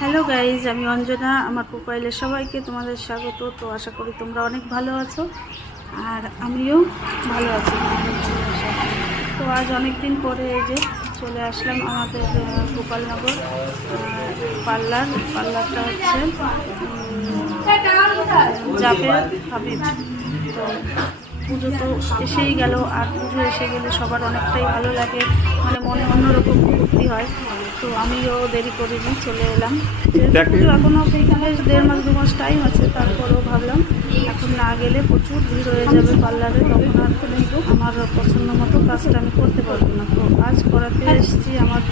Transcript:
Hello guys, আমি অঞ্জনা। আমার প্রোফাইলে সবাইকে তোমাদের স্বাগত। তো আশা করি তোমরা অনেক ভালো আছো, আর আমিও ভালো আছি। তো আজ অনেক দিন পরে এই যে চলে আসলাম আমাদের গোপালনগর পার্লারটা হচ্ছে জাবের হাবিব। তো পুজো তো এসেই গেল, আর পুজো এসে গেলে সবার অনেকটাই ভালো লাগে, মানে মনে অন্যরকম ফুর্তি হয়। তো আমিও দেরি করিনি, চলে এলাম। পুজো এখনও বেশ 1.5 মাস 2 মাস টাইম আছে, তারপরেও ভাবলাম এখন না গেলে প্রচুর ভিড় হয়ে যাবে পার্লারে, তখন আর কিন্তু আমার পছন্দ মতো কাজটা আমি করতে পারবো না। তো আজ করাতে এসেছি আমার